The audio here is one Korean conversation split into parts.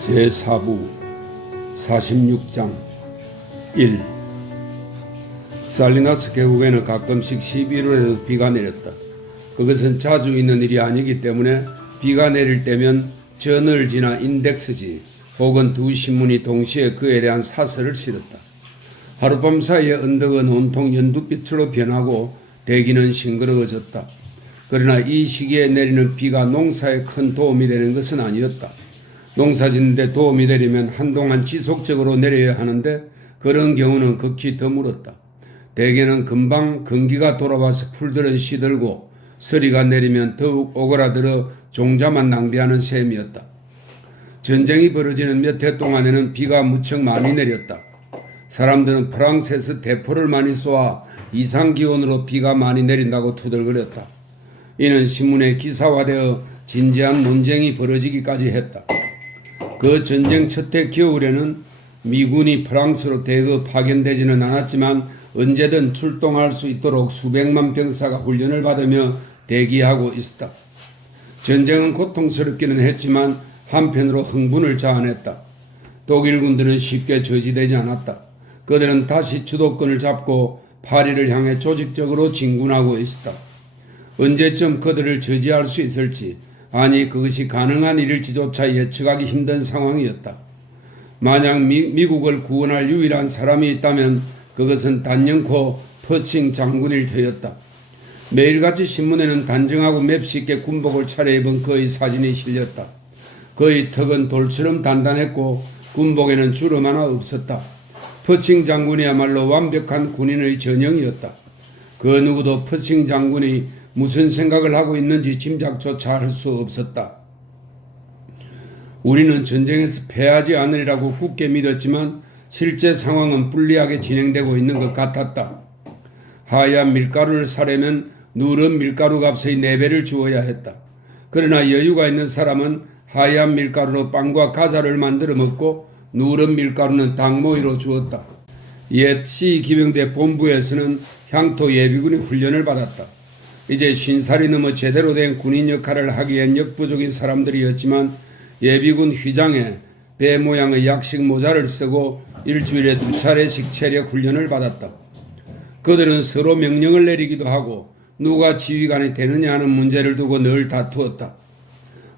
제4부 46장 1. 살리나스 계곡에는 가끔씩 11월에도 비가 내렸다. 그것은 자주 있는 일이 아니기 때문에 비가 내릴 때면 저널지나 인덱스지 혹은 두 신문이 동시에 그에 대한 사설을 실었다. 하룻밤 사이에 언덕은 온통 연두빛으로 변하고 대기는 싱그러워졌다. 그러나 이 시기에 내리는 비가 농사에 큰 도움이 되는 것은 아니었다. 농사 짓는데 도움이 되려면 한동안 지속적으로 내려야 하는데 그런 경우는 극히 드물었다. 대개는 금방 건기가 돌아와서 풀들은 시들고 서리가 내리면 더욱 오그라들어 종자만 낭비하는 셈이었다. 전쟁이 벌어지는 몇 해 동안에는 비가 무척 많이 내렸다. 사람들은 프랑스에서 대포를 많이 쏘아 이상기온으로 비가 많이 내린다고 투덜거렸다. 이는 신문에 기사화되어 진지한 논쟁이 벌어지기까지 했다. 그 전쟁 첫 해 겨울에는 미군이 프랑스로 대거 파견되지는 않았지만 언제든 출동할 수 있도록 수백만 병사가 훈련을 받으며 대기하고 있었다. 전쟁은 고통스럽기는 했지만 한편으로 흥분을 자아냈다. 독일군들은 쉽게 저지되지 않았다. 그들은 다시 주도권을 잡고 파리를 향해 조직적으로 진군하고 있었다. 언제쯤 그들을 저지할 수 있을지, 아니 그것이 가능한 일일지조차 예측하기 힘든 상황이었다. 만약 미국을 구원할 유일한 사람이 있다면 그것은 단연코 퍼싱 장군일 터였다. 매일같이 신문에는 단정하고 맵시있게 군복을 차려입은 그의 사진이 실렸다. 그의 턱은 돌처럼 단단했고 군복에는 주름 하나 없었다. 퍼싱 장군이야말로 완벽한 군인의 전형이었다. 그 누구도 퍼싱 장군이 무슨 생각을 하고 있는지 짐작조차 할 수 없었다. 우리는 전쟁에서 패하지 않으리라고 굳게 믿었지만 실제 상황은 불리하게 진행되고 있는 것 같았다. 하얀 밀가루를 사려면 누런 밀가루 값의 4배를 주어야 했다. 그러나 여유가 있는 사람은 하얀 밀가루로 빵과 과자를 만들어 먹고 누런 밀가루는 닭모이로 주었다. 옛 시기병대 본부에서는 향토 예비군이 훈련을 받았다. 이제 50살이 넘어 제대로 된 군인 역할을 하기엔 역부족인 사람들이었지만 예비군 휘장에 배 모양의 약식 모자를 쓰고 일주일에 2차례씩 체력 훈련을 받았다. 그들은 서로 명령을 내리기도 하고 누가 지휘관이 되느냐 하는 문제를 두고 늘 다투었다.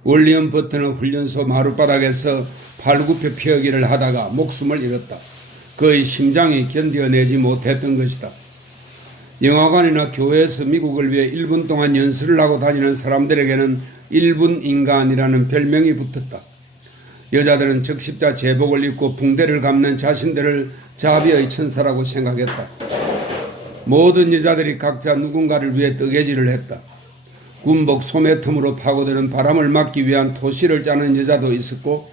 월리엄 버튼은 훈련소 마룻바닥에서 팔굽혀 펴기를 하다가 목숨을 잃었다. 그의 심장이 견뎌내지 못했던 것이다. 영화관이나 교회에서 미국을 위해 1분 동안 연설을 하고 다니는 사람들에게는 1분 인간이라는 별명이 붙었다. 여자들은 적십자 제복을 입고 붕대를 감는 자신들을 자비의 천사라고 생각했다. 모든 여자들이 각자 누군가를 위해 뜨개질을 했다. 군복 소매 틈으로 파고드는 바람을 막기 위한 토시를 짜는 여자도 있었고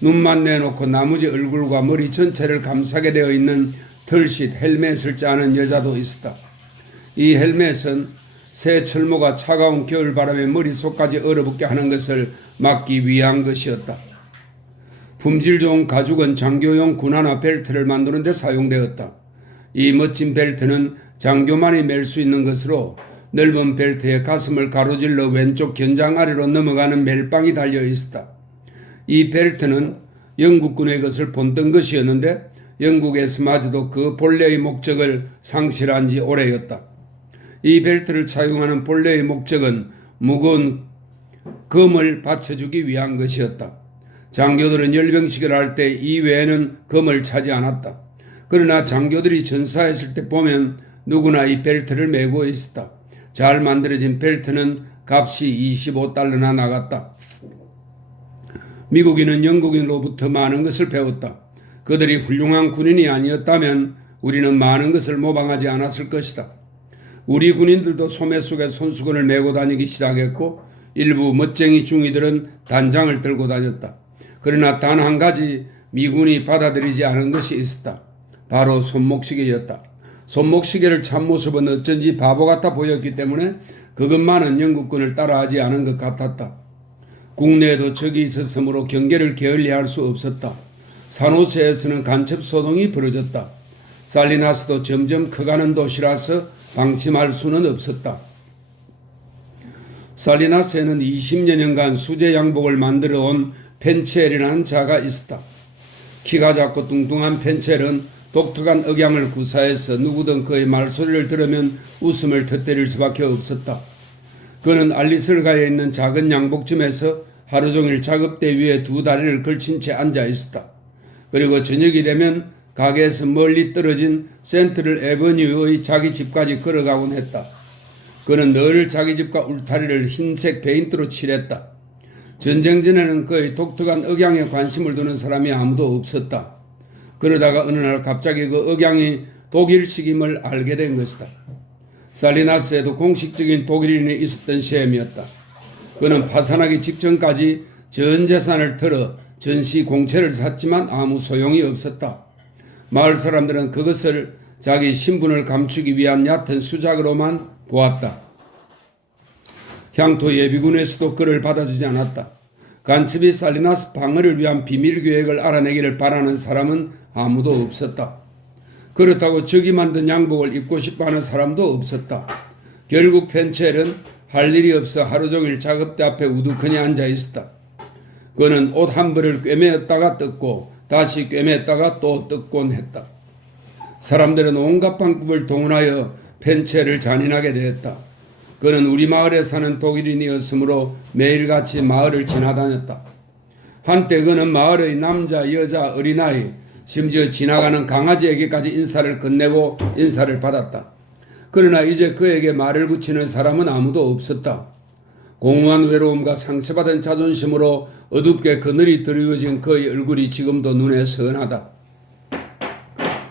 눈만 내놓고 나머지 얼굴과 머리 전체를 감싸게 되어 있는 털싯 헬멧을 짜는 여자도 있었다. 이 헬멧은 새 철모가 차가운 겨울바람에 머릿속까지 얼어붙게 하는 것을 막기 위한 것이었다. 품질 좋은 가죽은 장교용 군화나 벨트를 만드는 데 사용되었다. 이 멋진 벨트는 장교만이 멜 수 있는 것으로 넓은 벨트에 가슴을 가로질러 왼쪽 견장 아래로 넘어가는 멜빵이 달려 있었다. 이 벨트는 영국군의 것을 본뜬 것이었는데 영국에서마저도 그 본래의 목적을 상실한 지 오래였다. 이 벨트를 사용하는 본래의 목적은 무거운 검을 받쳐주기 위한 것이었다. 장교들은 열병식을 할 때 이외에는 검을 차지 않았다. 그러나 장교들이 전사했을 때 보면 누구나 이 벨트를 메고 있었다. 잘 만들어진 벨트는 값이 $25나 나갔다. 미국인은 영국인으로부터 많은 것을 배웠다. 그들이 훌륭한 군인이 아니었다면 우리는 많은 것을 모방하지 않았을 것이다. 우리 군인들도 소매 속에 손수건을 메고 다니기 시작했고 일부 멋쟁이 중위들은 단장을 들고 다녔다. 그러나 단 한 가지 미군이 받아들이지 않은 것이 있었다. 바로 손목시계였다. 손목시계를 참모습은 어쩐지 바보 같아 보였기 때문에 그것만은 영국군을 따라하지 않은 것 같았다. 국내에도 적이 있었으므로 경계를 게을리할 수 없었다. 산호세에서는 간첩소동이 벌어졌다. 살리나스도 점점 커가는 도시라서 방심할 수는 없었다. 살리나스에는 20여 년간 수제 양복을 만들어 온 펜첼이라는 자가 있었다. 키가 작고 뚱뚱한 펜첼은 독특한 억양을 구사해서 누구든 그의 말소리를 들으면 웃음을 터뜨릴 수밖에 없었다. 그는 알리슬가에 있는 작은 양복점에서 하루 종일 작업대 위에 두 다리를 걸친 채 앉아 있었다. 그리고 저녁이 되면 가게에서 멀리 떨어진 센트럴 에버뉴의 자기 집까지 걸어가곤 했다. 그는 늘 자기 집과 울타리를 흰색 페인트로 칠했다. 전쟁 전에는 그의 독특한 억양에 관심을 두는 사람이 아무도 없었다. 그러다가 어느 날 갑자기 그 억양이 독일식임을 알게 된 것이다. 살리나스에도 공식적인 독일인이 있었던 시점이었다. 그는 파산하기 직전까지 전 재산을 털어 전시 공채를 샀지만 아무 소용이 없었다. 마을 사람들은 그것을 자기 신분을 감추기 위한 얕은 수작으로만 보았다. 향토 예비군에서도 그를 받아주지 않았다. 간첩이 살리나스 방어를 위한 비밀 계획을 알아내기를 바라는 사람은 아무도 없었다. 그렇다고 적이 만든 양복을 입고 싶어하는 사람도 없었다. 결국 펜첼은 할 일이 없어 하루 종일 작업대 앞에 우두커니 앉아 있었다. 그는 옷 한 벌을 꿰매었다가 뜯고 다시 꿰맸다가 또 뜯곤 했다. 사람들은 온갖 방법을 동원하여 펜첼을 잔인하게 대했다. 그는 우리 마을에 사는 독일인이었으므로 매일같이 마을을 지나다녔다. 한때 그는 마을의 남자, 여자, 어린아이, 심지어 지나가는 강아지에게까지 인사를 건네고 인사를 받았다. 그러나 이제 그에게 말을 붙이는 사람은 아무도 없었다. 공허한 외로움과 상처받은 자존심으로 어둡게 그늘이 드리워진 그의 얼굴이 지금도 눈에 선하다.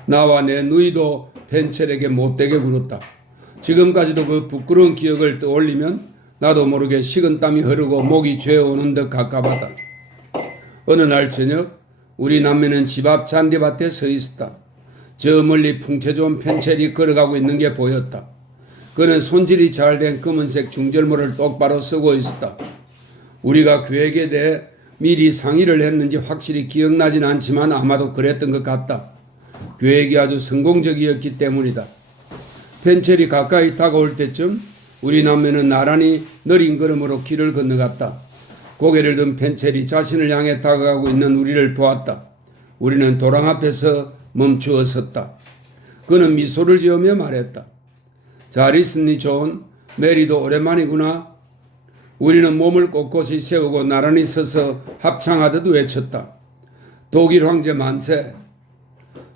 나와 내 누이도 펜첼에게 못되게 굴었다. 지금까지도 그 부끄러운 기억을 떠올리면 나도 모르게 식은땀이 흐르고 목이 죄어오는 듯 갑갑하다. 어느 날 저녁 우리 남매는 집 앞 잔디밭에 서 있었다. 저 멀리 풍채 좋은 펜첼이 걸어가고 있는 게 보였다. 그는 손질이 잘 된 검은색 중절모를 똑바로 쓰고 있었다. 우리가 계획에 대해 미리 상의를 했는지 확실히 기억나진 않지만 아마도 그랬던 것 같다. 계획이 아주 성공적이었기 때문이다. 펜첼이 가까이 다가올 때쯤 우리 남매는 나란히 느린 걸음으로 길을 건너갔다. 고개를 든 펜첼이 자신을 향해 다가가고 있는 우리를 보았다. 우리는 도랑 앞에서 멈추어 섰다. 그는 미소를 지으며 말했다. 잘 있으니 존, 메리도 오랜만이구나. 우리는 몸을 꼿꼿이 세우고 나란히 서서 합창하듯 외쳤다. 독일 황제 만세.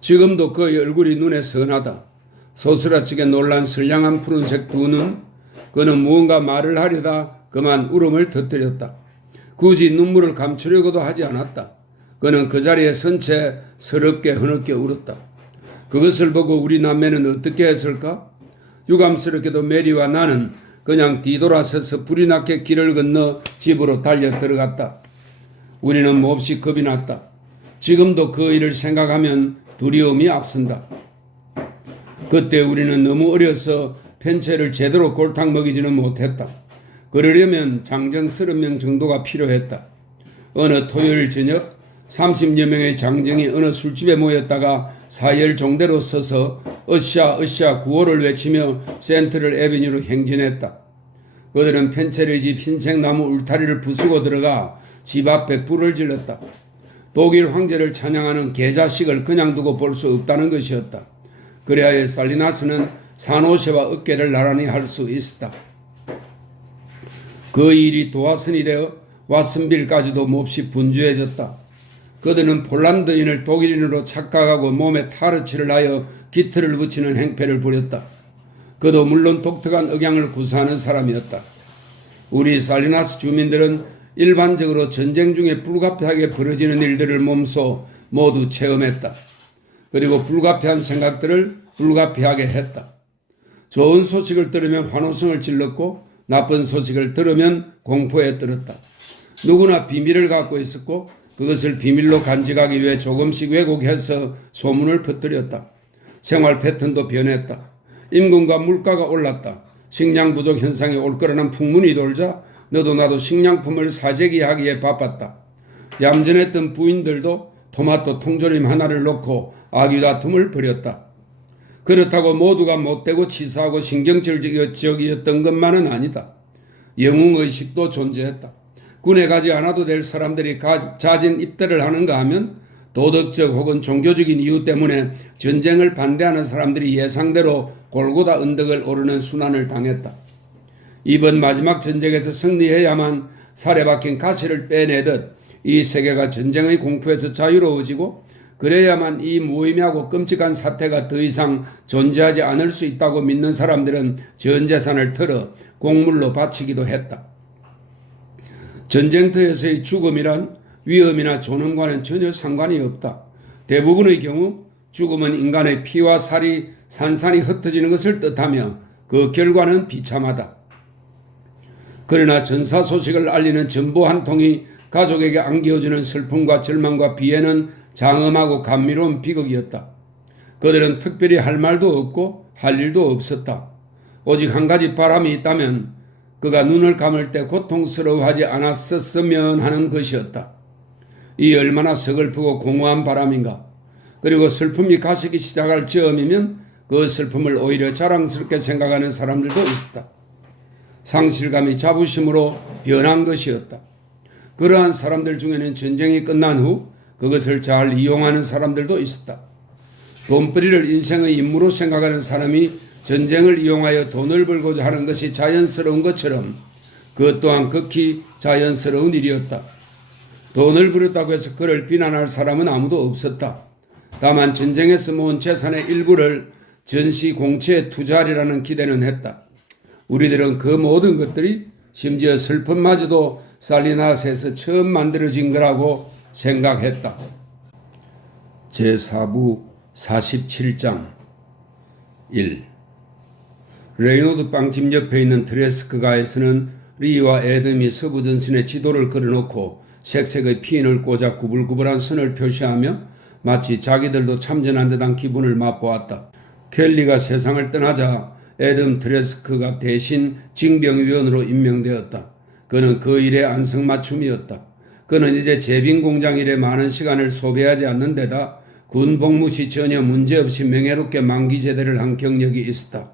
지금도 그의 얼굴이 눈에 선하다. 소스라치게 놀란 선량한 푸른색 두 눈. 그는 무언가 말을 하려다 그만 울음을 터뜨렸다. 굳이 눈물을 감추려고도 하지 않았다. 그는 그 자리에 선 채 서럽게 흐느껴 울었다. 그것을 보고 우리 남매는 어떻게 했을까? 유감스럽게도 메리와 나는 그냥 뒤돌아서서 불이 나게 길을 건너 집으로 달려 들어갔다. 우리는 몹시 겁이 났다. 지금도 그 일을 생각하면 두려움이 앞선다. 그때 우리는 너무 어려서 펜첼을 제대로 골탕 먹이지는 못했다. 그러려면 장정 30명 정도가 필요했다. 어느 토요일 저녁 30여 명의 장정이 어느 술집에 모였다가 사열 종대로 서서 으쌰 으쌰 구호를 외치며 센트럴 에비뉴로 행진했다. 그들은 펜첼의 집 흰색 나무 울타리를 부수고 들어가 집 앞에 불을 질렀다. 독일 황제를 찬양하는 개자식을 그냥 두고 볼 수 없다는 것이었다. 그래야 살리나스는 산호세와 어깨를 나란히 할 수 있었다. 그 일이 도화선이 되어 왓슨빌까지도 몹시 분주해졌다. 그들은 폴란드인을 독일인으로 착각하고 몸에 타르치를 하여 깃털을 붙이는 행패를 부렸다. 그도 물론 독특한 억양을 구사하는 사람이었다. 우리 살리나스 주민들은 일반적으로 전쟁 중에 불가피하게 벌어지는 일들을 몸소 모두 체험했다. 그리고 불가피한 생각들을 불가피하게 했다. 좋은 소식을 들으면 환호성을 질렀고 나쁜 소식을 들으면 공포에 떨었다. 누구나 비밀을 갖고 있었고 그것을 비밀로 간직하기 위해 조금씩 왜곡해서 소문을 퍼뜨렸다. 생활 패턴도 변했다. 임금과 물가가 올랐다. 식량 부족 현상이 올 거라는 풍문이 돌자 너도 나도 식량품을 사재기하기에 바빴다. 얌전했던 부인들도 토마토 통조림 하나를 놓고 아귀다툼을 벌였다. 그렇다고 모두가 못되고 치사하고 신경질적이었던 것만은 아니다. 영웅의식도 존재했다. 군에 가지 않아도 될 사람들이 자진 입대를 하는가 하면 도덕적 혹은 종교적인 이유 때문에 전쟁을 반대하는 사람들이 예상대로 골고다 언덕을 오르는 순환을 당했다. 이번 마지막 전쟁에서 승리해야만 살에 박힌 가시를 빼내듯 이 세계가 전쟁의 공포에서 자유로워지고 그래야만 이 무의미하고 끔찍한 사태가 더 이상 존재하지 않을 수 있다고 믿는 사람들은 전 재산을 털어 공물로 바치기도 했다. 전쟁터에서의 죽음이란 위험이나 존엄과는 전혀 상관이 없다. 대부분의 경우 죽음은 인간의 피와 살이 산산이 흩어지는 것을 뜻하며 그 결과는 비참하다. 그러나 전사 소식을 알리는 전보 한 통이 가족에게 안겨주는 슬픔과 절망과 비애는 장엄하고 감미로운 비극이었다. 그들은 특별히 할 말도 없고 할 일도 없었다. 오직 한 가지 바람이 있다면 그가 눈을 감을 때 고통스러워하지 않았었으면 하는 것이었다. 이 얼마나 서글프고 공허한 바람인가. 그리고 슬픔이 가시기 시작할 즈음이면 그 슬픔을 오히려 자랑스럽게 생각하는 사람들도 있었다. 상실감이 자부심으로 변한 것이었다. 그러한 사람들 중에는 전쟁이 끝난 후 그것을 잘 이용하는 사람들도 있었다. 돈벌이를 인생의 임무로 생각하는 사람이 전쟁을 이용하여 돈을 벌고자 하는 것이 자연스러운 것처럼 그것 또한 극히 자연스러운 일이었다. 돈을 벌었다고 해서 그를 비난할 사람은 아무도 없었다. 다만 전쟁에서 모은 재산의 일부를 전시 공채에 투자하리라는 기대는 했다. 우리들은 그 모든 것들이 심지어 슬픔마저도 살리나스에서 처음 만들어진 거라고 생각했다. 제4부 47장 1. 레이노드 빵집 옆에 있는 트레스크가에서는 리와 애덤이 서부 전선의 지도를 그려놓고 색색의 피인을 꽂아 구불구불한 선을 표시하며 마치 자기들도 참전한 듯한 기분을 맛보았다. 켈리가 세상을 떠나자 애덤 트레스크가 대신 징병위원으로 임명되었다. 그는 그 일에 안성맞춤이었다. 그는 이제 제빙 공장 일에 많은 시간을 소비하지 않는 데다 군 복무 시 전혀 문제없이 명예롭게 만기 제대를 한 경력이 있었다.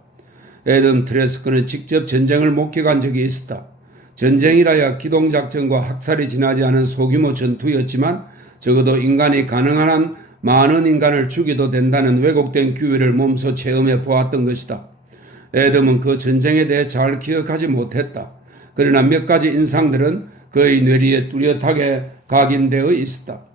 애덤 트레스크는 직접 전쟁을 목격한 적이 있었다. 전쟁이라야 기동작전과 학살이 지나지 않은 소규모 전투였지만 적어도 인간이 가능한 한 많은 인간을 죽여도 된다는 왜곡된 규율을 몸소 체험해 보았던 것이다. 애덤은 그 전쟁에 대해 잘 기억하지 못했다. 그러나 몇 가지 인상들은 그의 뇌리에 뚜렷하게 각인되어 있었다.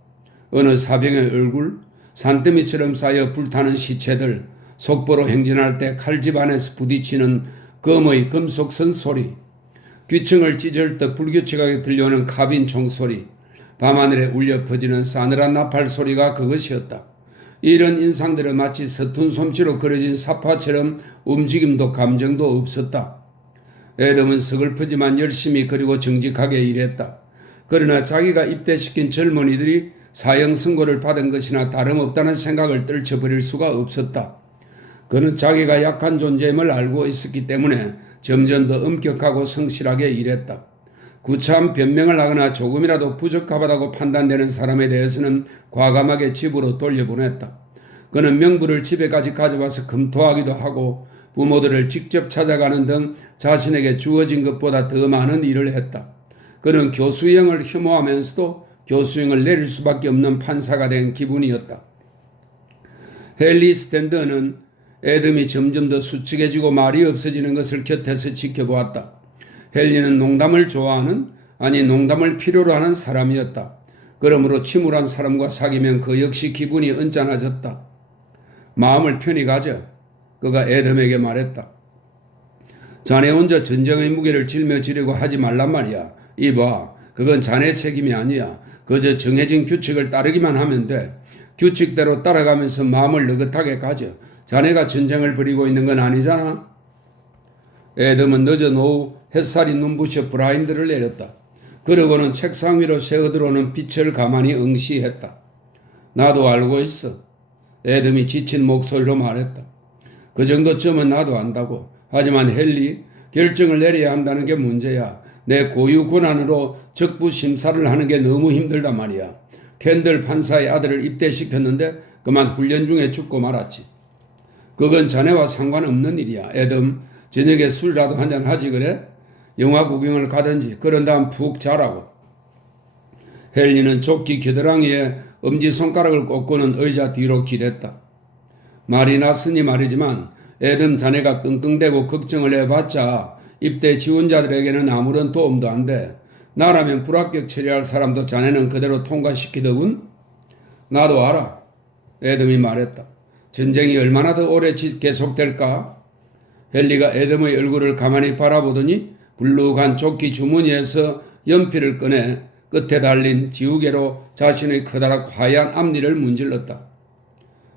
어느 사병의 얼굴, 산더미처럼 쌓여 불타는 시체들, 속보로 행진할 때 칼집 안에서 부딪히는 검의 금속선 소리, 귀층을 찢을 듯 불규칙하게 들려오는 카빈 총소리, 밤하늘에 울려 퍼지는 싸늘한 나팔 소리가 그것이었다. 이런 인상들은 마치 서툰 솜씨로 그려진 사파처럼 움직임도 감정도 없었다. 애덤은 서글프지만 열심히 그리고 정직하게 일했다. 그러나 자기가 입대시킨 젊은이들이 사형 선고를 받은 것이나 다름없다는 생각을 떨쳐버릴 수가 없었다. 그는 자기가 약한 존재임을 알고 있었기 때문에 점점 더 엄격하고 성실하게 일했다. 구차한 변명을 하거나 조금이라도 부적합하다고 판단되는 사람에 대해서는 과감하게 집으로 돌려보냈다. 그는 명부를 집에까지 가져와서 검토하기도 하고 부모들을 직접 찾아가는 등 자신에게 주어진 것보다 더 많은 일을 했다. 그는 교수형을 혐오하면서도 교수형을 내릴 수밖에 없는 판사가 된 기분이었다. 헨리 스탠더는 애덤이 점점 더 수측해지고 말이 없어지는 것을 곁에서 지켜보았다. 헨리는 농담을 좋아하는, 아니 농담을 필요로 하는 사람이었다. 그러므로 침울한 사람과 사귀면 그 역시 기분이 언짢아졌다. 마음을 편히 가져. 그가 애덤에게 말했다. 자네 혼자 전쟁의 무게를 짊어지려고 하지 말란 말이야. 이봐, 그건 자네 책임이 아니야. 그저 정해진 규칙을 따르기만 하면 돼. 규칙대로 따라가면서 마음을 느긋하게 가져. 자네가 전쟁을 벌이고 있는 건 아니잖아. 애덤은 늦은 오후 햇살이 눈부셔 브라인드를 내렸다. 그러고는 책상 위로 새어들어오는 빛을 가만히 응시했다. 나도 알고 있어. 애덤이 지친 목소리로 말했다. 그 정도쯤은 나도 안다고. 하지만 헨리, 결정을 내려야 한다는 게 문제야. 내 고유 권한으로 적부 심사를 하는 게 너무 힘들단 말이야. 캔들 판사의 아들을 입대시켰는데 그만 훈련 중에 죽고 말았지. 그건 자네와 상관없는 일이야. 애덤, 저녁에 술이라도 한잔 하지 그래? 영화 구경을 가든지 그런 다음 푹 자라고. 헬리는 조끼 겨드랑이에 엄지손가락을 꽂고는 의자 뒤로 기댔다. 말이 났으니 말이지만 애덤 자네가 끙끙대고 걱정을 해봤자 입대 지원자들에게는 아무런 도움도 안 돼. 나라면 불합격 처리할 사람도 자네는 그대로 통과시키더군. 나도 알아. 애덤이 말했다. 전쟁이 얼마나 더 오래 계속될까? 헨리가 애덤의 얼굴을 가만히 바라보더니 불룩한 조끼 주머니에서 연필을 꺼내 끝에 달린 지우개로 자신의 커다랗고 하얀 앞니를 문질렀다.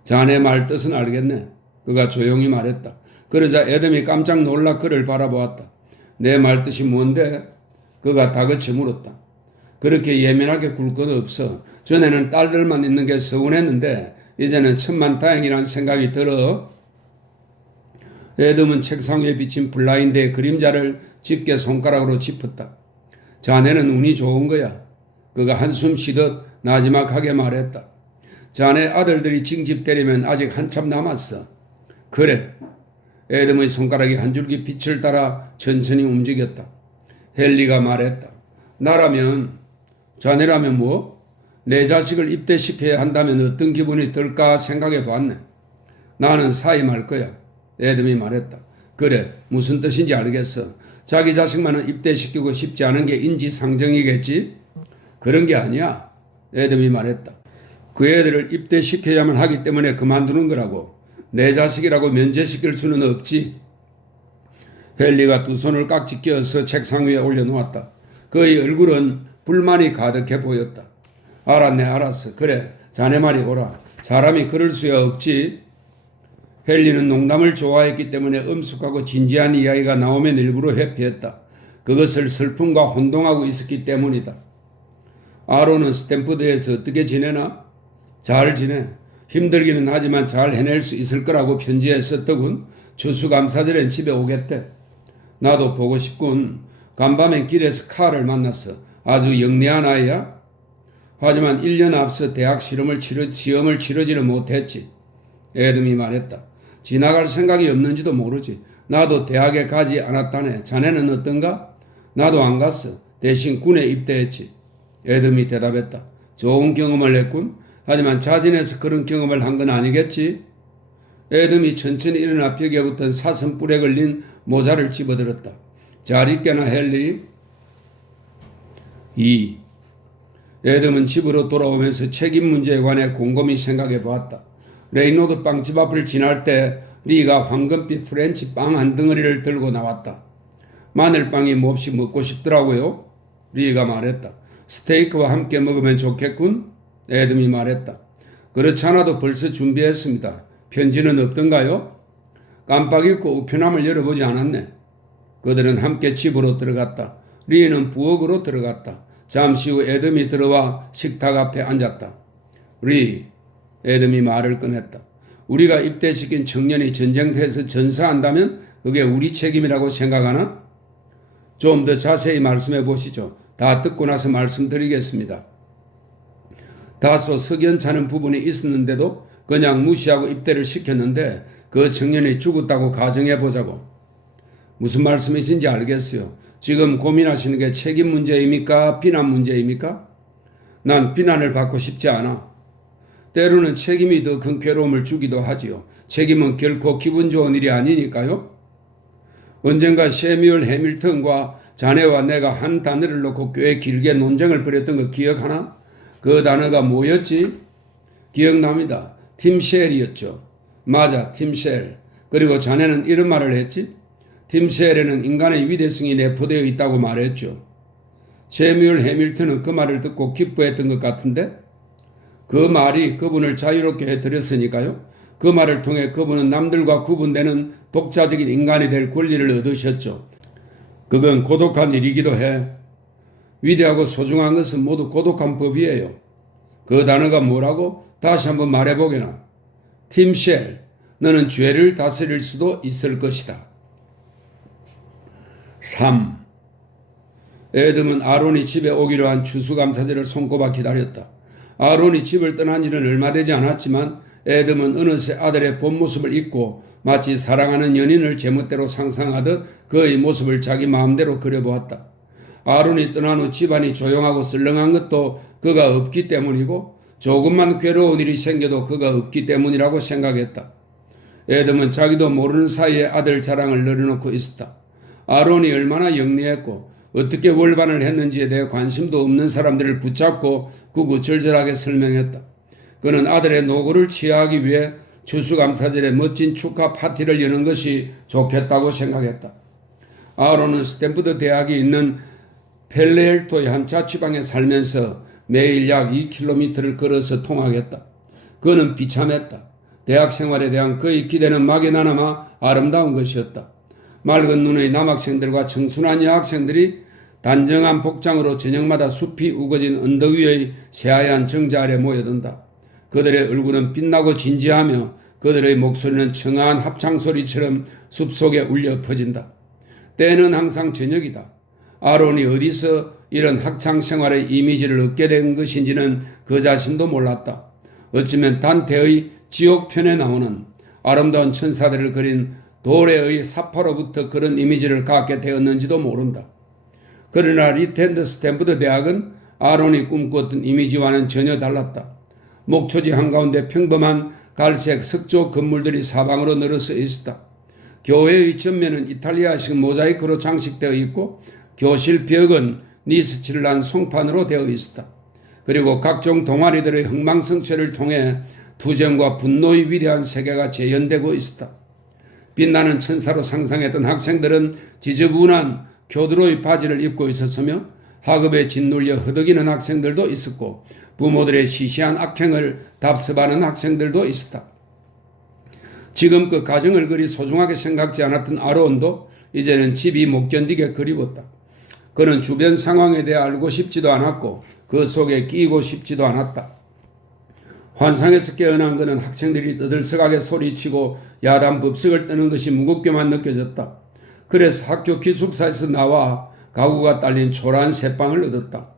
자네 말 뜻은 알겠네. 그가 조용히 말했다. 그러자 애덤이 깜짝 놀라 그를 바라보았다. 내 말 뜻이 뭔데? 그가 다그치 물었다. 그렇게 예민하게 굴 건 없어. 전에는 딸들만 있는 게 서운했는데 이제는 천만다행이란 생각이 들어. 애덤은 책상 위에 비친 블라인드의 그림자를 집게 손가락으로 짚었다. 자네는 운이 좋은 거야. 그가 한숨 쉬듯 나지막하게 말했다. 자네 아들들이 징집되려면 아직 한참 남았어. 그래. 애덤의 손가락이 한 줄기 빛을 따라 천천히 움직였다. 헨리가 말했다. 나라면, 자네라면 뭐? 내 자식을 입대시켜야 한다면 어떤 기분이 들까 생각해 봤네. 나는 사임할 거야. 애덤이 말했다. 그래, 무슨 뜻인지 알겠어. 자기 자식만은 입대시키고 싶지 않은 게 인지상정이겠지? 그런 게 아니야. 애덤이 말했다. 그 애들을 입대시켜야만 하기 때문에 그만두는 거라고. 내 자식이라고 면제시킬 수는 없지. 헨리가 두 손을 깍지 껴서 책상 위에 올려놓았다. 그의 얼굴은 불만이 가득해 보였다. 알았네, 알았어. 그래, 자네 말이 옳아. 사람이 그럴 수야 없지. 헨리는 농담을 좋아했기 때문에 엄숙하고 진지한 이야기가 나오면 일부러 회피했다. 그것을 슬픔과 혼동하고 있었기 때문이다. 아론은 스탠포드에서 어떻게 지내나? 잘 지내. 힘들기는 하지만 잘 해낼 수 있을 거라고 편지에 썼더군. 추수감사절엔 집에 오겠대. 나도 보고 싶군. 간밤엔 길에서 칼을 만났어. 아주 영리한 아이야. 하지만 1년 앞서 대학 시험을 치르지는 못했지. 애덤이 말했다. 지나갈 생각이 없는지도 모르지. 나도 대학에 가지 않았다네. 자네는 어떤가? 나도 안 갔어. 대신 군에 입대했지. 애덤이 대답했다. 좋은 경험을 했군. 하지만 자진해서 그런 경험을 한 건 아니겠지? 애덤이 천천히 일어나 벽에 붙은 사슴뿔에 걸린 모자를 집어들었다. 잘 있게나 헨리. 2. 애덤은 집으로 돌아오면서 책임 문제에 관해 곰곰이 생각해 보았다. 레이노드 빵집 앞을 지날 때 리가 황금빛 프렌치 빵 한 덩어리를 들고 나왔다. 마늘빵이 몹시 먹고 싶더라고요. 리가 말했다. 스테이크와 함께 먹으면 좋겠군. 애덤이 말했다. 그렇지 않아도 벌써 준비했습니다. 편지는 없던가요? 깜빡 잊고 우편함을 열어보지 않았네. 그들은 함께 집으로 들어갔다. 리는 부엌으로 들어갔다. 잠시 후 애덤이 들어와 식탁 앞에 앉았다. 리, 애덤이 말을 꺼냈다. 우리가 입대시킨 청년이 전쟁터에서 전사한다면 그게 우리 책임이라고 생각하나? 좀 더 자세히 말씀해 보시죠. 다 듣고 나서 말씀드리겠습니다. 다소 석연찮은 부분이 있었는데도 그냥 무시하고 입대를 시켰는데 그 청년이 죽었다고 가정해 보자고. 무슨 말씀이신지 알겠어요. 지금 고민하시는 게 책임 문제입니까? 비난 문제입니까? 난 비난을 받고 싶지 않아. 때로는 책임이 더 큰 괴로움을 주기도 하지요. 책임은 결코 기분 좋은 일이 아니니까요. 언젠가 세뮤얼 해밀턴과 자네와 내가 한 단어를 놓고 꽤 길게 논쟁을 벌였던 거 기억하나? 그 단어가 뭐였지? 기억납니다. 팀쉘이었죠. 맞아, 팀쉘. 그리고 자네는 이런 말을 했지? 팀쉘에는 인간의 위대성이 내포되어 있다고 말했죠. 세뮤얼 해밀턴은 그 말을 듣고 기뻐했던 것 같은데? 그 말이 그분을 자유롭게 해드렸으니까요. 그 말을 통해 그분은 남들과 구분되는 독자적인 인간이 될 권리를 얻으셨죠. 그건 고독한 일이기도 해. 위대하고 소중한 것은 모두 고독한 법이에요. 그 단어가 뭐라고? 다시 한번 말해보게나. 팀쉘, 너는 죄를 다스릴 수도 있을 것이다. 3. 애덤은 아론이 집에 오기로 한 추수감사절을 손꼽아 기다렸다. 아론이 집을 떠난 지는 얼마 되지 않았지만 애덤은 어느새 아들의 본 모습을 잊고 마치 사랑하는 연인을 제멋대로 상상하듯 그의 모습을 자기 마음대로 그려보았다. 아론이 떠난 후 집안이 조용하고 썰렁한 것도 그가 없기 때문이고 조금만 괴로운 일이 생겨도 그가 없기 때문이라고 생각했다. 에돔은 자기도 모르는 사이에 아들 자랑을 늘어놓고 있었다. 아론이 얼마나 영리했고 어떻게 월반을 했는지에 대해 관심도 없는 사람들을 붙잡고 구구절절하게 설명했다. 그는 아들의 노고를 치하하기 위해 추수감사절에 멋진 축하 파티를 여는 것이 좋겠다고 생각했다. 아론은 스탠퍼드 대학이 있는 펠레알토의 한 자취방에 살면서 매일 약 2km를 걸어서 통학했다. 그는 비참했다. 대학 생활에 대한 그의 기대는 막연하나마 아름다운 것이었다. 맑은 눈의 남학생들과 청순한 여학생들이 단정한 복장으로 저녁마다 숲이 우거진 언덕 위의 새하얀 정자 아래 모여든다. 그들의 얼굴은 빛나고 진지하며 그들의 목소리는 청아한 합창소리처럼 숲속에 울려 퍼진다. 때는 항상 저녁이다. 아론이 어디서 이런 학창생활의 이미지를 얻게 된 것인지는 그 자신도 몰랐다. 어쩌면 단테의 지옥편에 나오는 아름다운 천사들을 그린 도래의 사파로부터 그런 이미지를 갖게 되었는지도 모른다. 그러나 리텐드 스탠퍼드 대학은 아론이 꿈꾸었던 이미지와는 전혀 달랐다. 목초지 한가운데 평범한 갈색 석조 건물들이 사방으로 늘어서 있었다. 교회의 전면은 이탈리아식 모자이크로 장식되어 있고 교실 벽은 니스칠을 한 송판으로 되어 있었다. 그리고 각종 동아리들의 흥망성쇠를 통해 투정과 분노의 위대한 세계가 재현되고 있었다. 빛나는 천사로 상상했던 학생들은 지저분한 교두로의 바지를 입고 있었으며 학업에 짓눌려 허덕이는 학생들도 있었고 부모들의 시시한 악행을 답습하는 학생들도 있었다. 지금 그 가정을 그리 소중하게 생각지 않았던 아론도 이제는 집이 못 견디게 그리웠다. 그는 주변 상황에 대해 알고 싶지도 않았고 그 속에 끼이고 싶지도 않았다. 환상에서 깨어난 그는 학생들이 떠들썩하게 소리치고 야단 법석을 뜨는 것이 무겁게만 느껴졌다. 그래서 학교 기숙사에서 나와 가구가 딸린 초라한 새방을 얻었다.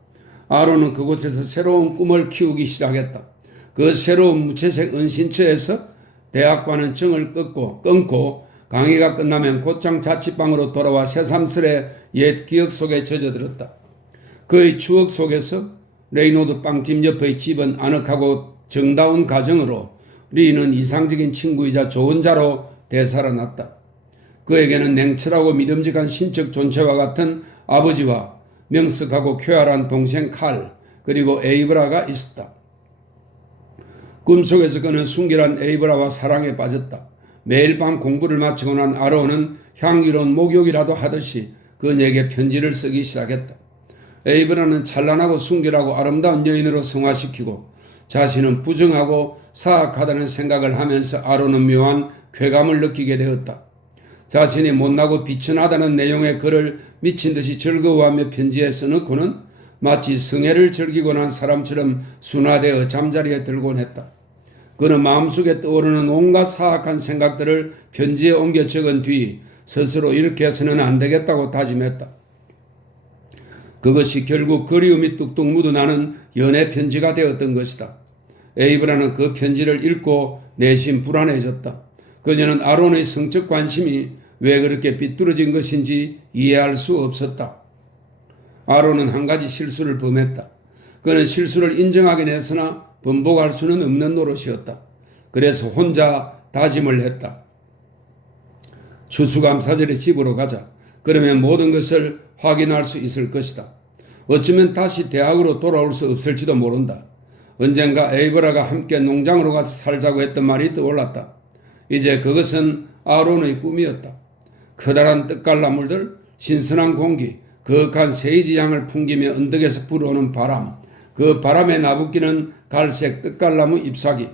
아론은 그곳에서 새로운 꿈을 키우기 시작했다. 그 새로운 무채색 은신처에서 대학과는 정을 끊고 강의가 끝나면 곧장 자취방으로 돌아와 새삼스레 옛 기억 속에 젖어들었다. 그의 추억 속에서 레이노드 빵집 옆의 집은 아늑하고 정다운 가정으로 리는 이상적인 친구이자 좋은 자로 되살아났다. 그에게는 냉철하고 믿음직한 신적 존재와 같은 아버지와 명석하고 쾌활한 동생 칼 그리고 에이브라가 있었다. 꿈속에서 그는 순결한 에이브라와 사랑에 빠졌다. 매일 밤 공부를 마치고 난 아론은 향기로운 목욕이라도 하듯이 그녀에게 편지를 쓰기 시작했다. 에이브라는 찬란하고 순결하고 아름다운 여인으로 성화시키고 자신은 부정하고 사악하다는 생각을 하면서 아론은 묘한 쾌감을 느끼게 되었다. 자신이 못나고 비천하다는 내용의 글을 미친 듯이 즐거워하며 편지에 써놓고는 마치 성애를 즐기고 난 사람처럼 순화되어 잠자리에 들곤 했다. 그는 마음속에 떠오르는 온갖 사악한 생각들을 편지에 옮겨 적은 뒤 스스로 이렇게 해서는 안 되겠다고 다짐했다. 그것이 결국 그리움이 뚝뚝 묻어나는 연애 편지가 되었던 것이다. 에이브라는 그 편지를 읽고 내심 불안해졌다. 그녀는 아론의 성적 관심이 왜 그렇게 삐뚤어진 것인지 이해할 수 없었다. 아론은 한 가지 실수를 범했다. 그는 실수를 인정하긴 했으나 번복할 수는 없는 노릇이었다. 그래서 혼자 다짐을 했다. 추수감사절에 집으로 가자. 그러면 모든 것을 확인할 수 있을 것이다. 어쩌면 다시 대학으로 돌아올 수 없을지도 모른다. 언젠가 에이브라가 함께 농장으로 가서 살자고 했던 말이 떠올랐다. 이제 그것은 아론의 꿈이었다. 커다란 떡갈나물들, 신선한 공기, 거룩한 세이지 향을 풍기며 언덕에서 불어오는 바람, 그 바람에 나부끼는 갈색 떡갈나무 잎사귀.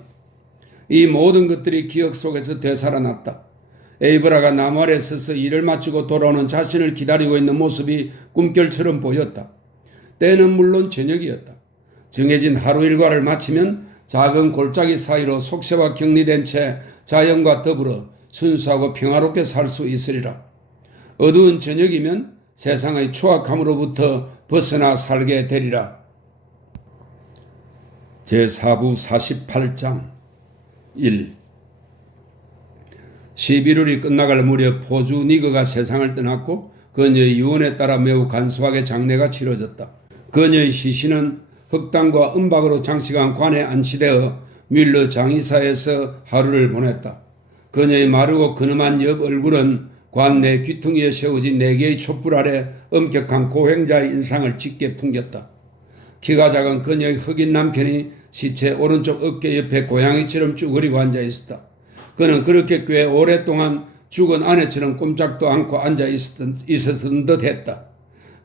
이 모든 것들이 기억 속에서 되살아났다. 에이브라가 나무 아래 서서 일을 마치고 돌아오는 자신을 기다리고 있는 모습이 꿈결처럼 보였다. 때는 물론 저녁이었다. 정해진 하루 일과를 마치면 작은 골짜기 사이로 속세와 격리된 채 자연과 더불어 순수하고 평화롭게 살 수 있으리라. 어두운 저녁이면 세상의 추악함으로부터 벗어나 살게 되리라. 제4부 48장 1 11월이 끝나갈 무렵 포주 니거가 세상을 떠났고 그녀의 유언에 따라 매우 간소하게 장례가 치러졌다. 그녀의 시신은 흑당과 은박으로 장식한 관에 안치되어 밀러 장의사에서 하루를 보냈다. 그녀의 마르고 근엄한 옆 얼굴은 관 내 귀퉁이에 세워진 4개의 촛불 아래 엄격한 고행자의 인상을 짙게 풍겼다. 키가 작은 그녀의 흑인 남편이 시체 오른쪽 어깨 옆에 고양이처럼 쭈그리고 앉아 있었다. 그는 그렇게 꽤 오랫동안 죽은 아내처럼 꼼짝도 않고 앉아 있었던 듯 했다.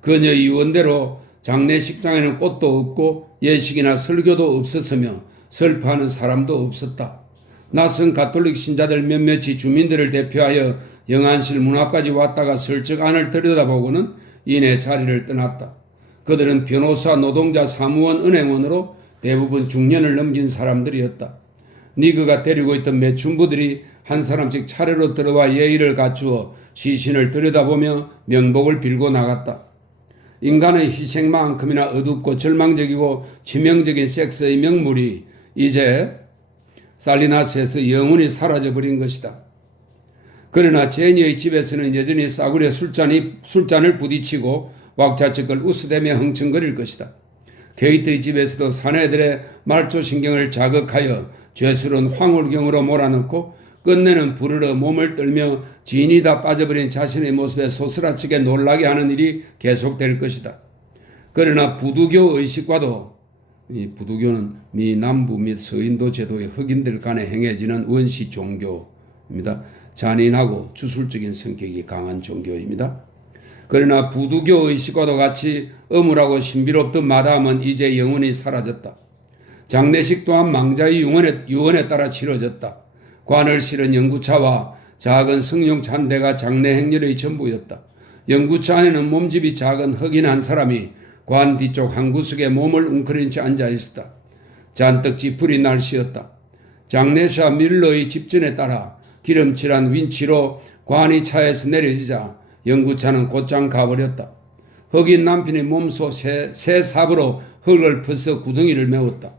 그녀의 유언대로 장례식장에는 꽃도 없고 예식이나 설교도 없었으며 설파하는 사람도 없었다. 낯선 가톨릭 신자들 몇몇이 주민들을 대표하여 영안실 문 앞까지 왔다가 슬쩍 안을 들여다보고는 이내 자리를 떠났다. 그들은 변호사, 노동자, 사무원, 은행원으로 대부분 중년을 넘긴 사람들이었다. 니그가 데리고 있던 매춘부들이 한 사람씩 차례로 들어와 예의를 갖추어 시신을 들여다보며 명복을 빌고 나갔다. 인간의 희생만큼이나 어둡고 절망적이고 치명적인 섹스의 명물이 이제 살리나스에서 영원히 사라져버린 것이다. 그러나 제니의 집에서는 여전히 싸구려 술잔을 부딪히고 왁자지껄 웃으대며 흥청거릴 것이다. 케이트의 집에서도 사내들의 말초신경을 자극하여 죄스러운 황홀경으로 몰아넣고 끝내는 부르르 몸을 떨며 진이 다 빠져버린 자신의 모습에 소스라치게 놀라게 하는 일이 계속될 것이다. 그러나 부두교 의식과도 이 부두교는 미 남부 및 서인도 제도의 흑인들 간에 행해지는 원시 종교입니다. 잔인하고 주술적인 성격이 강한 종교입니다. 그러나 부두교 의식과도 같이 어물하고 신비롭던 마담은 이제 영원히 사라졌다. 장례식 또한 망자의 유언에 따라 치러졌다. 관을 실은 연구차와 작은 성룡 찬대가 장례 행렬의 전부였다. 연구차 안에는 몸집이 작은 흑인 한 사람이 관 뒤쪽 한 구석에 몸을 웅크린 채 앉아 있었다. 잔뜩 지풀이 날씨였다. 장례사 밀러의 집전에 따라 기름칠한 윈치로 관이 차에서 내려지자 연구차는 곧장 가버렸다. 흑인 남편의 몸소 새 삽으로 흙을 퍼서 구덩이를 메웠다.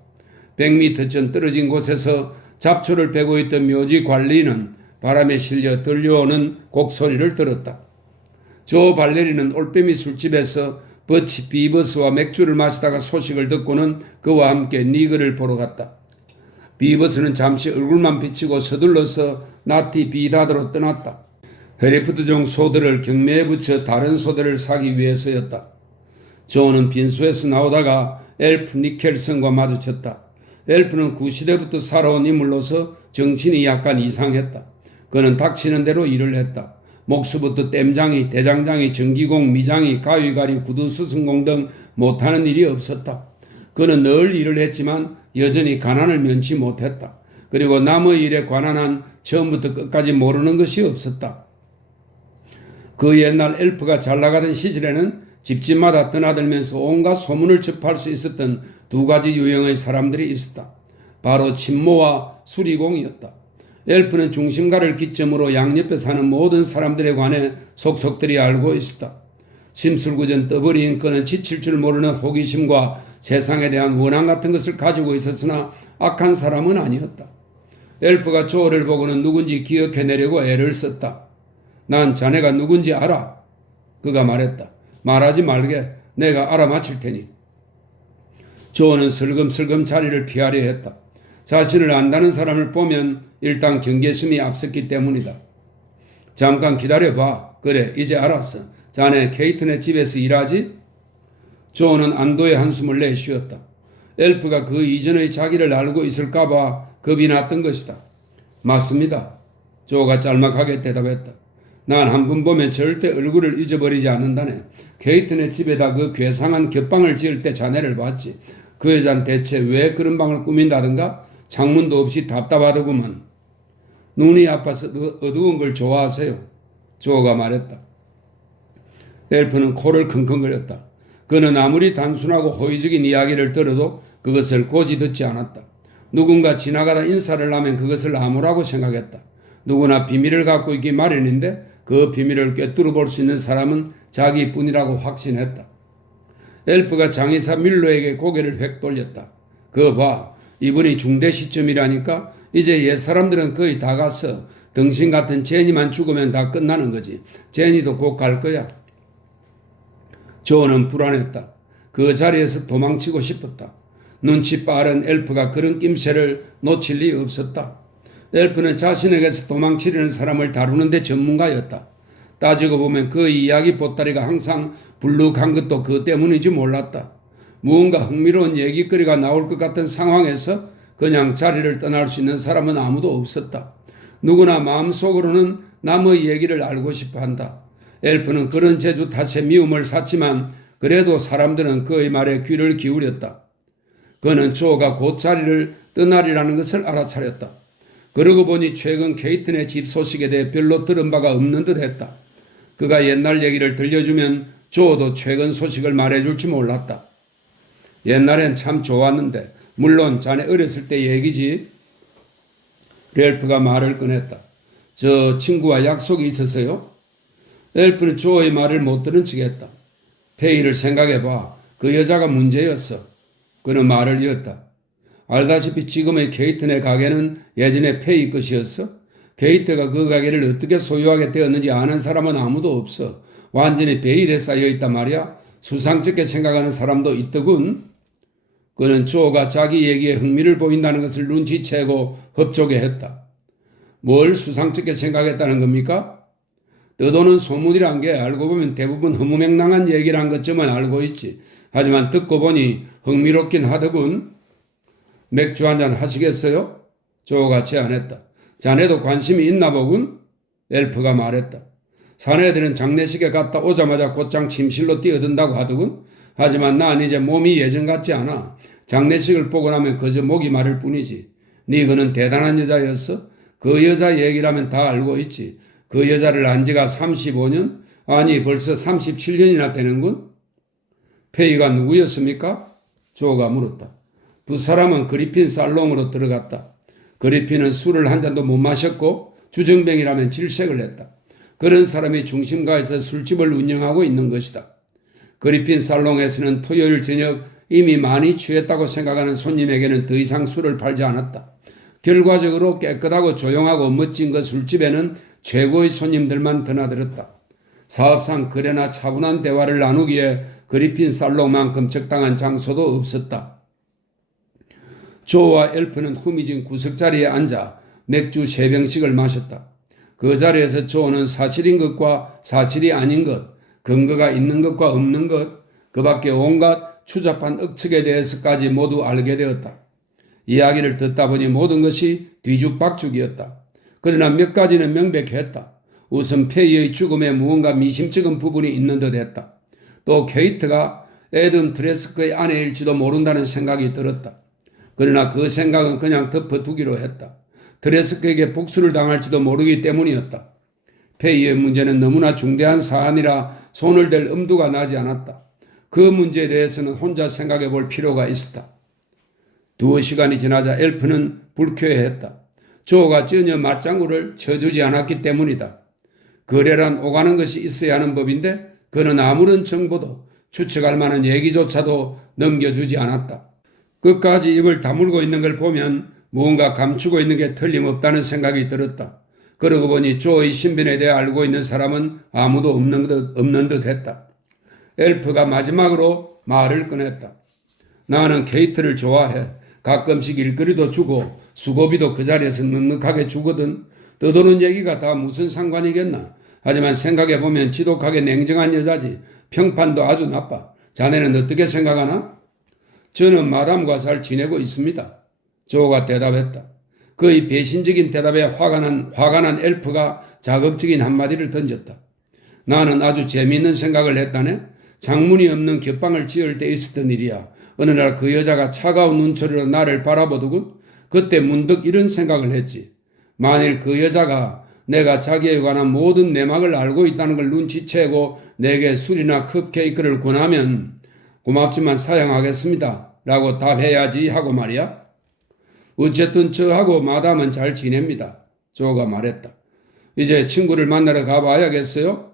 100m 전 떨어진 곳에서 잡초를 베고 있던 묘지 관리는 바람에 실려 들려오는 곡소리를 들었다. 조 발레리는 올빼미 술집에서 버치 비버스와 맥주를 마시다가 소식을 듣고는 그와 함께 니그를 보러 갔다. 비버스는 잠시 얼굴만 비치고 서둘러서 나티 비라드로 떠났다. 해리포트종 소들을 경매에 붙여 다른 소들을 사기 위해서였다. 조는 빈소에서 나오다가 엘프 니켈슨과 마주쳤다. 엘프는 구시대부터 살아온 인물로서 정신이 약간 이상했다. 그는 닥치는 대로 일을 했다. 목수부터 땜장이, 대장장이, 전기공, 미장이, 가위가리, 구두 스승공 등 못하는 일이 없었다. 그는 늘 일을 했지만 여전히 가난을 면치 못했다. 그리고 남의 일에 관한 한 처음부터 끝까지 모르는 것이 없었다. 그 옛날 엘프가 잘나가던 시절에는 집집마다 드나들면서 온갖 소문을 접할 수 있었던 두 가지 유형의 사람들이 있었다. 바로 친모와 수리공이었다. 엘프는 중심가를 기점으로 양옆에 사는 모든 사람들에 관해 속속들이 알고 있었다. 심술구전 떠버린 그는 지칠 줄 모르는 호기심과 세상에 대한 원한 같은 것을 가지고 있었으나 악한 사람은 아니었다. 엘프가 조를 보고는 누군지 기억해내려고 애를 썼다. 난 자네가 누군지 알아. 그가 말했다. 말하지 말게. 내가 알아맞힐 테니. 조는 슬금슬금 자리를 피하려 했다. 자신을 안다는 사람을 보면 일단 경계심이 앞섰기 때문이다. 잠깐 기다려봐. 그래, 이제 알았어. 자네 케이튼의 집에서 일하지? 조는 안도의 한숨을 내쉬었다. 엘프가 그 이전의 자기를 알고 있을까봐 겁이 났던 것이다. 맞습니다. 조가 짤막하게 대답했다. 난 한 번 보면 절대 얼굴을 잊어버리지 않는다네. 케이튼의 집에다 그 괴상한 겹방을 지을 때 자네를 봤지. 그 여잔 대체 왜 그런 방을 꾸민다든가? 창문도 없이 답답하더구먼. 눈이 아파서 어두운 걸 좋아하세요. 조가 말했다. 엘프는 코를 킁킁거렸다. 그는 아무리 단순하고 호의적인 이야기를 들어도 그것을 고지 듣지 않았다. 누군가 지나가다 인사를 하면 그것을 암호라고 생각했다. 누구나 비밀을 갖고 있기 마련인데 그 비밀을 꿰뚫어 볼 수 있는 사람은 자기뿐이라고 확신했다. 엘프가 장의사 밀러에게 고개를 획 돌렸다. 그거 봐. 이분이 중대 시점이라니까. 이제 옛사람들은 거의 다 갔어. 당신 같은 제니만 죽으면 다 끝나는 거지. 제니도 곧 갈 거야. 조는 불안했다. 그 자리에서 도망치고 싶었다. 눈치 빠른 엘프가 그런 낌새를 놓칠 리 없었다. 엘프는 자신에게서 도망치려는 사람을 다루는 데 전문가였다. 따지고 보면 그 이야기 보따리가 항상 불룩한 것도 그 때문인지 몰랐다. 무언가 흥미로운 얘기거리가 나올 것 같은 상황에서 그냥 자리를 떠날 수 있는 사람은 아무도 없었다. 누구나 마음속으로는 남의 얘기를 알고 싶어 한다. 엘프는 그런 재주 탓에 미움을 샀지만 그래도 사람들은 그의 말에 귀를 기울였다. 그는 조가 곧 자리를 떠나리라는 것을 알아차렸다. 그러고 보니 최근 케이튼의 집 소식에 대해 별로 들은 바가 없는 듯 했다. 그가 옛날 얘기를 들려주면 조도 최근 소식을 말해줄지 몰랐다. 옛날엔 참 좋았는데 물론 자네 어렸을 때 얘기지. 렐프가 말을 꺼냈다. 저 친구와 약속이 있어서요. 렐프는 조의 말을 못 들은 척했다. 페이를 생각해봐. 그 여자가 문제였어. 그는 말을 이었다. 알다시피 지금의 케이튼의 가게는 예전에 페이 것이었어. 케이트가 그 가게를 어떻게 소유하게 되었는지 아는 사람은 아무도 없어. 완전히 베일에 쌓여있단 말이야. 수상쩍게 생각하는 사람도 있더군. 그는 조가 자기 얘기에 흥미를 보인다는 것을 눈치채고 흡족해 했다. 뭘 수상쩍게 생각했다는 겁니까? 떠도는 소문이란 게 알고 보면 대부분 허무맹랑한 얘기란 것쯤은 알고 있지. 하지만 듣고 보니 흥미롭긴 하더군. 맥주 한잔 하시겠어요? 조가 제안했다. 자네도 관심이 있나 보군? 엘프가 말했다. 사내들은 장례식에 갔다 오자마자 곧장 침실로 뛰어든다고 하더군. 하지만 난 이제 몸이 예전 같지 않아. 장례식을 보고 나면 그저 목이 마를 뿐이지. 네 그는 대단한 여자였어? 그 여자 얘기라면 다 알고 있지. 그 여자를 안 지가 35년? 아니 벌써 37년이나 되는군. 페이가 누구였습니까? 조가 물었다. 두 사람은 그리핀 살롱으로 들어갔다. 그리핀은 술을 한 잔도 못 마셨고 주정뱅이라면 질색을 했다. 그런 사람이 중심가에서 술집을 운영하고 있는 것이다. 그리핀 살롱에서는 토요일 저녁 이미 많이 취했다고 생각하는 손님에게는 더 이상 술을 팔지 않았다. 결과적으로 깨끗하고 조용하고 멋진 그 술집에는 최고의 손님들만 드나들었다. 사업상 그래나 차분한 대화를 나누기에 그리핀 살롱만큼 적당한 장소도 없었다. 조와 엘프는 후미진 구석자리에 앉아 맥주 3병씩을 마셨다. 그 자리에서 조는 사실인 것과 사실이 아닌 것, 근거가 있는 것과 없는 것, 그 밖에 온갖 추잡한 억측에 대해서까지 모두 알게 되었다. 이야기를 듣다 보니 모든 것이 뒤죽박죽이었다. 그러나 몇 가지는 명백했다. 우선 페이의 죽음에 무언가 미심쩍은 부분이 있는 듯 했다. 또 케이트가 애덤 트레스크의 아내일지도 모른다는 생각이 들었다. 그러나 그 생각은 그냥 덮어두기로 했다. 트레스크에게 복수를 당할지도 모르기 때문이었다. 페이의 문제는 너무나 중대한 사안이라 손을 댈 엄두가 나지 않았다. 그 문제에 대해서는 혼자 생각해 볼 필요가 있었다. 2시간이 지나자 엘프는 불쾌해했다. 조가 전혀 맞장구를 쳐주지 않았기 때문이다. 거래란 오가는 것이 있어야 하는 법인데 그는 아무런 정보도 추측할 만한 얘기조차도 넘겨주지 않았다. 끝까지 입을 다물고 있는 걸 보면 무언가 감추고 있는 게 틀림없다는 생각이 들었다. 그러고 보니 조의 신변에 대해 알고 있는 사람은 아무도 없는 듯 했다. 엘프가 마지막으로 말을 꺼냈다. 나는 케이트를 좋아해. 가끔씩 일거리도 주고 수고비도 그 자리에서 넉넉하게 주거든. 떠도는 얘기가 다 무슨 상관이겠나. 하지만 생각해보면 지독하게 냉정한 여자지. 평판도 아주 나빠. 자네는 어떻게 생각하나? 저는 마담과 잘 지내고 있습니다. 조가 대답했다. 그의 배신적인 대답에 화가 난 엘프가 자극적인 한마디를 던졌다. 나는 아주 재미있는 생각을 했다네. 장문이 없는 겹방을 지을 때 있었던 일이야. 어느 날 그 여자가 차가운 눈초리로 나를 바라보더군. 그때 문득 이런 생각을 했지. 만일 그 여자가 내가 자기에 관한 모든 내막을 알고 있다는 걸 눈치채고 내게 술이나 컵케이크를 권하면 고맙지만 사양하겠습니다 라고 답해야지 하고 말이야. 어쨌든 저하고 마담은 잘 지냅니다. 조가 말했다. 이제 친구를 만나러 가봐야겠어요?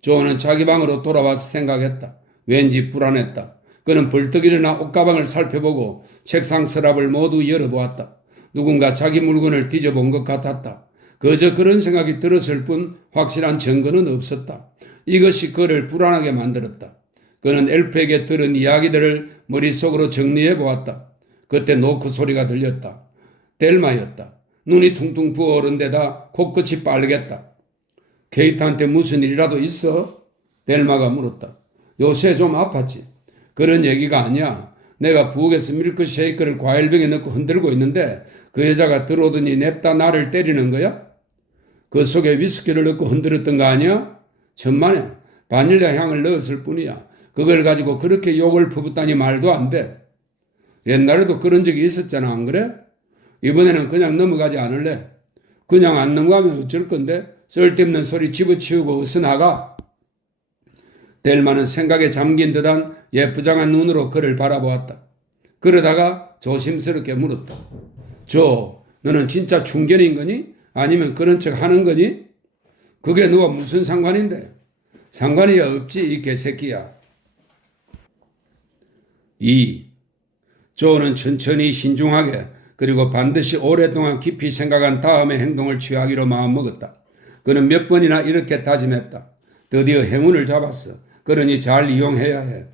조는 자기 방으로 돌아와서 생각했다. 왠지 불안했다. 그는 벌떡 일어나 옷가방을 살펴보고 책상 서랍을 모두 열어보았다. 누군가 자기 물건을 뒤져본 것 같았다. 그저 그런 생각이 들었을 뿐 확실한 증거는 없었다. 이것이 그를 불안하게 만들었다. 그는 엘프에게 들은 이야기들을 머릿속으로 정리해 보았다. 그때 노크 소리가 들렸다. 델마였다. 눈이 퉁퉁 부어오른 데다 코끝이 빨개졌다. 케이트한테 무슨 일이라도 있어? 델마가 물었다. 요새 좀 아팠지? 그런 얘기가 아니야. 내가 부엌에서 밀크쉐이크를 과일병에 넣고 흔들고 있는데 그 여자가 들어오더니 냅다 나를 때리는 거야? 그 속에 위스키를 넣고 흔들었던 거 아니야? 천만에 바닐라 향을 넣었을 뿐이야. 그걸 가지고 그렇게 욕을 퍼붓다니 말도 안 돼. 옛날에도 그런 적이 있었잖아, 안 그래? 이번에는 그냥 넘어가지 않을래? 그냥 안 넘어가면 어쩔 건데? 쓸데없는 소리 집어치우고 어서 나가. 델마는 생각에 잠긴 듯한 예쁘장한 눈으로 그를 바라보았다. 그러다가 조심스럽게 물었다. 너는 진짜 중견인 거니? 아니면 그런 척 하는 거니? 그게 너와 무슨 상관인데? 상관이야 없지, 이 개새끼야. 2. 조는 천천히 신중하게 그리고 반드시 오랫동안 깊이 생각한 다음에 행동을 취하기로 마음먹었다. 그는 몇 번이나 이렇게 다짐했다. 드디어 행운을 잡았어. 그러니 잘 이용해야 해.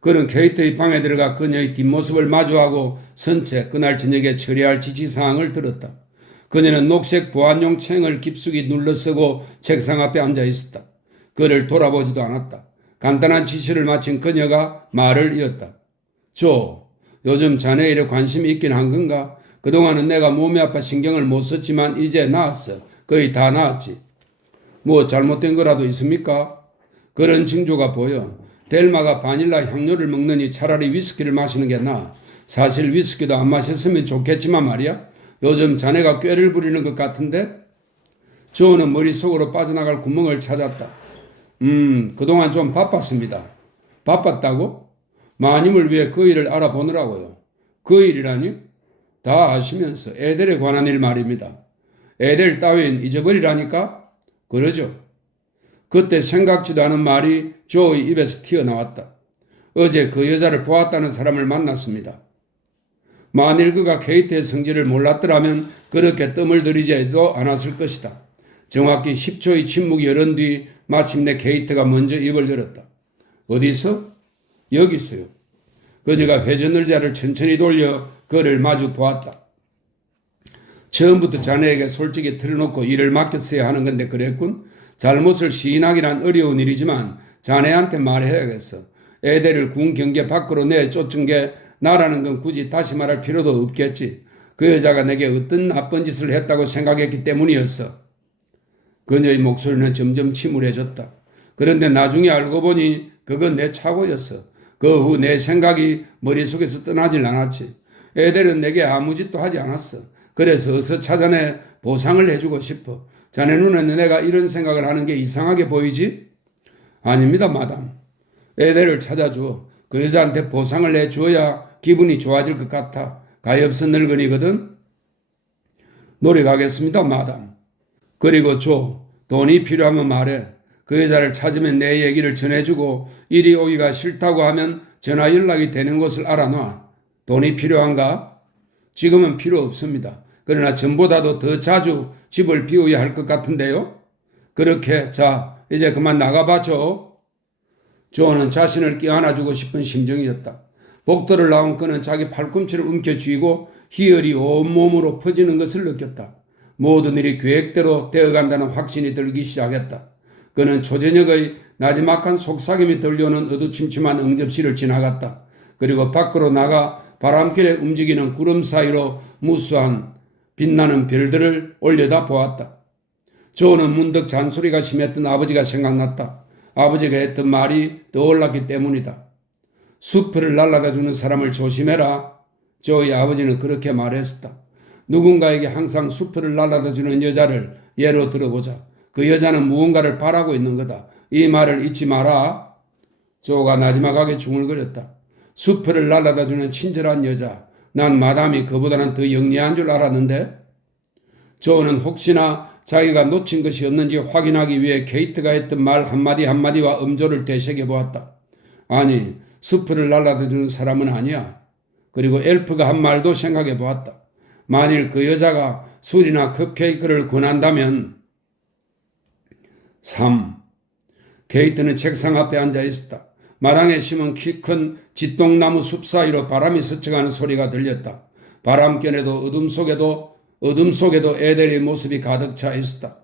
그는 케이트의 방에 들어가 그녀의 뒷모습을 마주하고 선체 그날 저녁에 처리할 지시사항을 들었다. 그녀는 녹색 보안용 챙을 깊숙이 눌러쓰고 책상 앞에 앉아 있었다. 그를 돌아보지도 않았다. 간단한 지시를 마친 그녀가 말을 이었다. 요즘 자네 일에 관심이 있긴 한 건가? 그동안은 내가 몸이 아파 신경을 못 썼지만 이제 나았어. 거의 다 나았지. 뭐 잘못된 거라도 있습니까? 그런 징조가 보여. 델마가 바닐라 향료를 먹느니 차라리 위스키를 마시는 게 나아. 사실 위스키도 안 마셨으면 좋겠지만 말이야. 요즘 자네가 꾀를 부리는 것 같은데? 조는 머릿속으로 빠져나갈 구멍을 찾았다. 그동안 좀 바빴습니다. 바빴다고? 마님을 위해 그 일을 알아보느라고요. 그 일이라니? 다 아시면서 에델에 관한 일 말입니다. 에델 따윈 잊어버리라니까? 그러죠. 그때 생각지도 않은 말이 조의 입에서 튀어나왔다. 어제 그 여자를 보았다는 사람을 만났습니다. 만일 그가 케이트의 성질을 몰랐더라면 그렇게 뜸을 들이지도 않았을 것이다. 정확히 10초의 침묵이 흐른 뒤 마침내 케이트가 먼저 입을 열었다. 어디서? 여기 있어요. 그녀가 회전의자를 천천히 돌려 그를 마주 보았다. 처음부터 자네에게 솔직히 털어놓고 일을 맡겼어야 하는 건데 그랬군. 잘못을 시인하기란 어려운 일이지만 자네한테 말해야겠어. 에델을 군 경계 밖으로 내쫓은 게 나라는 건 굳이 다시 말할 필요도 없겠지. 그 여자가 내게 어떤 나쁜 짓을 했다고 생각했기 때문이었어. 그녀의 목소리는 점점 침울해졌다. 그런데 나중에 알고 보니 그건 내 착오였어. 그 후 내 생각이 머릿속에서 떠나질 않았지. 에델은 내게 아무 짓도 하지 않았어. 그래서 어서 찾아내 보상을 해주고 싶어. 자네 눈에는 내가 이런 생각을 하는 게 이상하게 보이지? 아닙니다, 마담. 에델을 찾아줘. 그 여자한테 보상을 해주어야 기분이 좋아질 것 같아. 가엾은 늙은이거든. 노력하겠습니다, 마담. 그리고 돈이 필요하면 말해. 그 여자를 찾으면 내 얘기를 전해주고 이리 오기가 싫다고 하면 전화 연락이 되는 곳을 알아놔. 돈이 필요한가? 지금은 필요 없습니다. 그러나 전보다도 더 자주 집을 비워야 할 것 같은데요. 그렇게 이제 그만 나가봐 조는 자신을 껴안아주고 싶은 심정이었다. 복도를 나온 그는 자기 팔꿈치를 움켜쥐고 희열이 온몸으로 퍼지는 것을 느꼈다. 모든 일이 계획대로 되어간다는 확신이 들기 시작했다. 그는 초저녁의 나지막한 속삭임이 들려오는 어두침침한 응접실을 지나갔다. 그리고 밖으로 나가 바람길에 움직이는 구름 사이로 무수한 빛나는 별들을 올려다 보았다. 조는 문득 잔소리가 심했던 아버지가 생각났다. 아버지가 했던 말이 떠올랐기 때문이다. 수풀을 날아다 주는 사람을 조심해라. 조의 아버지는 그렇게 말했었다. 누군가에게 항상 수풀을 날아다 주는 여자를 예로 들어보자. 그 여자는 무언가를 바라고 있는 거다. 이 말을 잊지 마라. 조가 나지막하게 중얼거렸다. 수풀을 날아다 주는 친절한 여자. 난 마담이 그보다는 더 영리한 줄 알았는데. 조는 혹시나 자기가 놓친 것이 없는지 확인하기 위해 케이트가 했던 말 한마디 한마디와 음조를 되새겨보았다. 아니, 수풀을 날아다 주는 사람은 아니야. 그리고 엘프가 한 말도 생각해보았다. 만일 그 여자가 술이나 컵케이크를 권한다면 3. 케이트는 책상 앞에 앉아 있었다. 마당에 심은 키 큰 짓동나무 숲 사이로 바람이 스쳐가는 소리가 들렸다. 바람결에도 어둠 속에도 에델의 모습이 가득 차 있었다.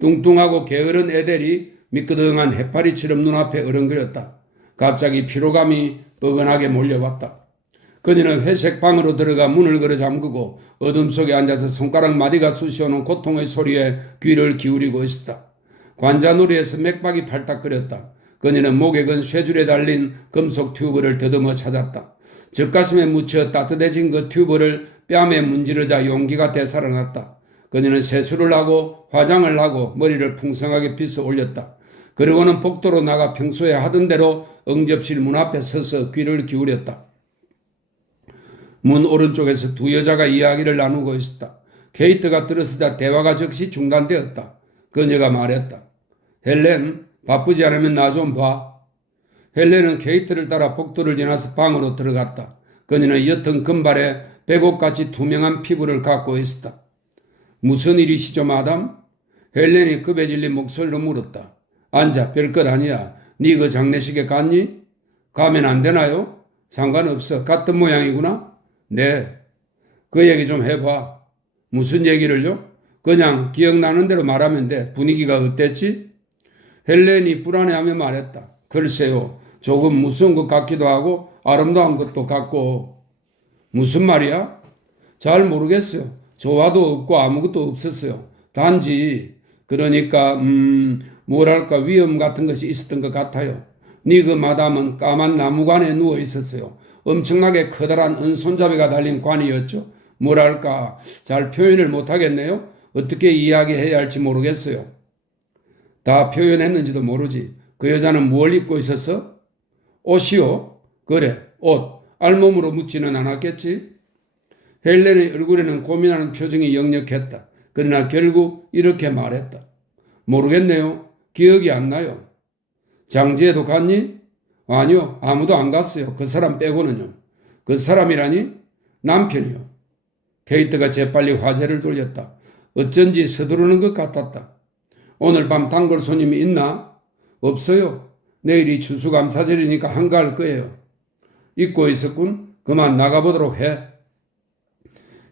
뚱뚱하고 게으른 에델이 미끄덩한 해파리처럼 눈앞에 어른거렸다. 갑자기 피로감이 뻐근하게 몰려왔다. 그녀는 회색 방으로 들어가 문을 걸어 잠그고 어둠 속에 앉아서 손가락 마디가 쑤시오는 고통의 소리에 귀를 기울이고 있었다. 관자놀이에서 맥박이 팔딱거렸다. 그녀는 목에 건 쇠줄에 달린 금속 튜브를 더듬어 찾았다. 젖가슴에 묻혀 따뜻해진 그 튜브를 뺨에 문지르자 용기가 되살아났다. 그녀는 세수를 하고 화장을 하고 머리를 풍성하게 빗어 올렸다. 그러고는 복도로 나가 평소에 하던 대로 응접실 문 앞에 서서 귀를 기울였다. 문 오른쪽에서 두 여자가 이야기를 나누고 있었다. 케이트가 들어서자 대화가 즉시 중단되었다. 그녀가 말했다. 헬렌, 바쁘지 않으면 나 좀 봐. 헬렌은 케이트를 따라 복도를 지나서 방으로 들어갔다. 그녀는 옅은 금발에 백옥같이 투명한 피부를 갖고 있었다. 무슨 일이시죠, 마담? 헬렌이 급해 질린 목소리로 물었다. 앉아, 별것 아니야. 네 그 장례식에 갔니? 가면 안 되나요? 상관없어. 같은 모양이구나? 네. 그 얘기 좀 해봐. 무슨 얘기를요? 그냥 기억나는 대로 말하면 돼. 분위기가 어땠지? 헬렌이 불안해하며 말했다. 글쎄요. 조금 무서운 것 같기도 하고 아름다운 것도 같고. 무슨 말이야? 잘 모르겠어요. 조화도 없고 아무것도 없었어요. 단지 그러니까 뭐랄까 위험 같은 것이 있었던 것 같아요. 네 그 마담은 까만 나무관에 누워 있었어요. 엄청나게 커다란 은손잡이가 달린 관이었죠. 뭐랄까 잘 표현을 못하겠네요. 어떻게 이야기해야 할지 모르겠어요. 다 표현했는지도 모르지. 그 여자는 뭘 입고 있었어? 옷이요? 그래, 옷. 알몸으로 묻지는 않았겠지? 헬렌의 얼굴에는 고민하는 표정이 역력했다. 그러나 결국 이렇게 말했다. 모르겠네요. 기억이 안 나요. 장지에도 갔니? 아니요. 아무도 안 갔어요. 그 사람 빼고는요. 그 사람이라니? 남편이요. 케이트가 재빨리 화제를 돌렸다. 어쩐지 서두르는 것 같았다. 오늘 밤 단골 손님이 있나? 없어요. 내일이 추수감사절이니까 한가할 거예요. 잊고 있었군. 그만 나가보도록 해.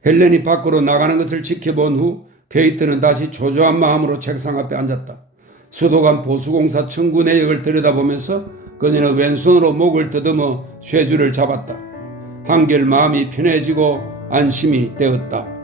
헬렌이 밖으로 나가는 것을 지켜본 후 케이트는 다시 초조한 마음으로 책상 앞에 앉았다. 수도관 보수공사 청구 내역을 들여다보면서 그녀는 왼손으로 목을 더듬어 쇠줄을 잡았다. 한결 마음이 편해지고 안심이 되었다.